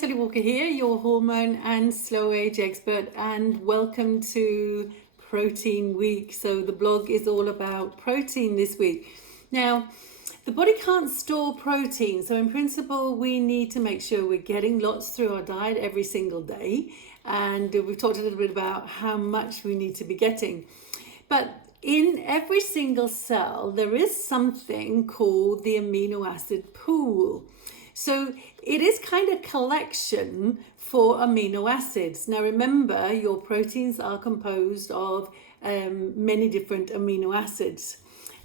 Sally Walker here, your hormone and slow age expert, and welcome to Protein Week. So the blog is all about protein this week. Now, the body can't store protein, so in principle we need to make sure we're getting lots through our diet every single day, and we've talked a little bit about how much we need to be getting. But in every single cell there is something called the amino acid pool. So it is kind of collection for amino acids. Now remember, your proteins are composed of many different amino acids.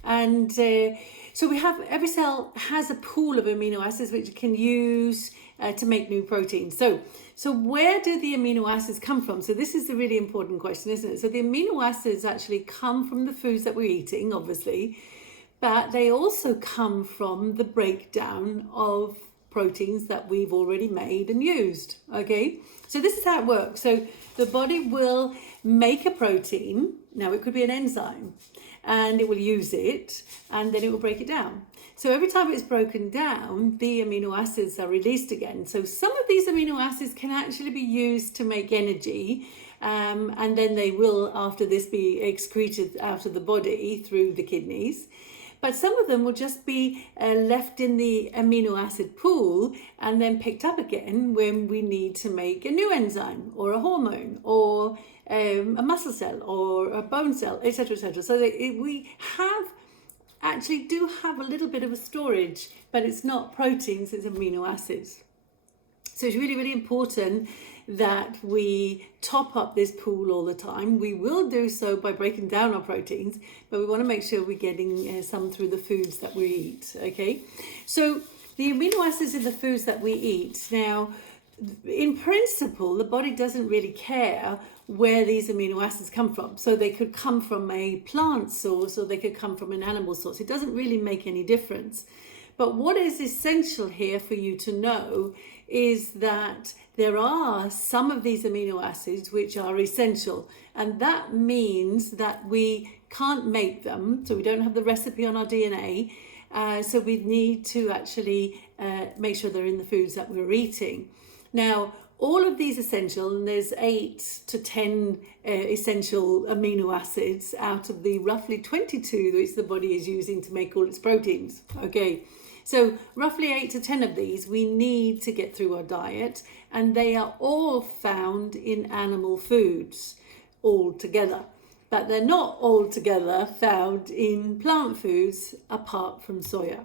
And so we have, every cell has a pool of amino acids which you can use to make new proteins. So where do the amino acids come from? So this is the really important question, isn't it? So the amino acids actually come from the foods that we're eating, obviously, but they also come from the breakdown of proteins that we've already made and used. Okay, so this is how it works. So the body will make a protein. Now it could be an enzyme, and it will use it, and then it will break it down. So every time it's broken down, the amino acids are released again. So some of these amino acids can actually be used to make energy, and then they will, after this, be excreted out of the body through the kidneys. But some of them will just be left in the amino acid pool and then picked up again when we need to make a new enzyme or a hormone or a muscle cell or a bone cell, etc., etc. So we do have a little bit of a storage, but it's not proteins, it's amino acids. So it's really, really important that we top up this pool all the time. We will do so by breaking down our proteins, but we want to make sure we're getting some through the foods that we eat, okay? So the amino acids in the foods that we eat, now, in principle, the body doesn't really care where these amino acids come from. So they could come from a plant source or they could come from an animal source. It doesn't really make any difference. But what is essential here for you to know is that there are some of these amino acids which are essential, and that means that we can't make them, so we don't have the recipe on our DNA, so we need to actually make sure they're in the foods that we're eating. Now, all of these essential, and there's 8 to 10 essential amino acids out of the roughly 22 which the body is using to make all its proteins. Okay, so roughly 8 to 10 of these we need to get through our diet, and they are all found in animal foods all together. But they're not all together found in plant foods apart from soya.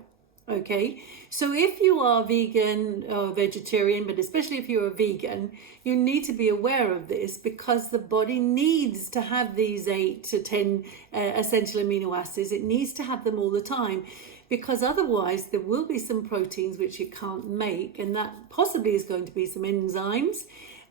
Okay, so if you are vegan or vegetarian, but especially if you're a vegan, you need to be aware of this, because the body needs to have these 8 to 10 essential amino acids. It needs to have them all the time, because otherwise there will be some proteins which it can't make, and that possibly is going to be some enzymes.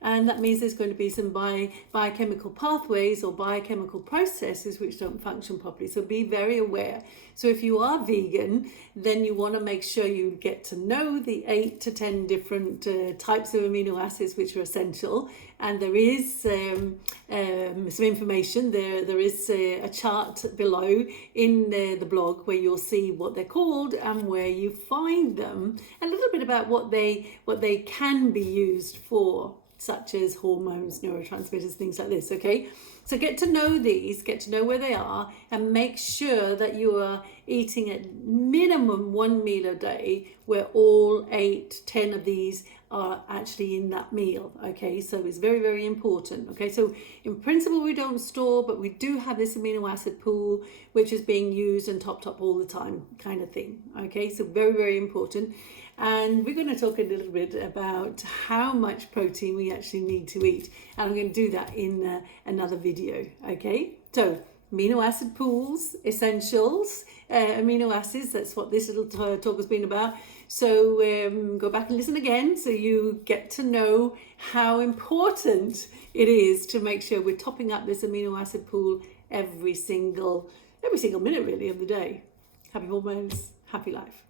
And that means there's going to be some biochemical pathways or biochemical processes which don't function properly. So be very aware. So if you are vegan, then you want to make sure you get to know the 8 to 10 different types of amino acids which are essential. And there is some information, there is a chart below in the blog where you'll see what they're called and where you find them, a little bit about what they can be used for, such as hormones, neurotransmitters, things like this, okay? So get to know these, get to know where they are, and make sure that you are eating at minimum 1 meal a day where all 8, 10 of these are actually in that meal, okay? So it's very, very important, okay? So in principle, we don't store, but we do have this amino acid pool, which is being used and topped up all the time kind of thing, okay? So very, very important. And we're going to talk a little bit about how much protein we actually need to eat. And I'm going to do that in another video, okay? So amino acid pools, essentials, amino acids, that's what this little talk has been about. So go back and listen again so you get to know how important it is to make sure we're topping up this amino acid pool every single minute really of the day. Happy hormones, happy life.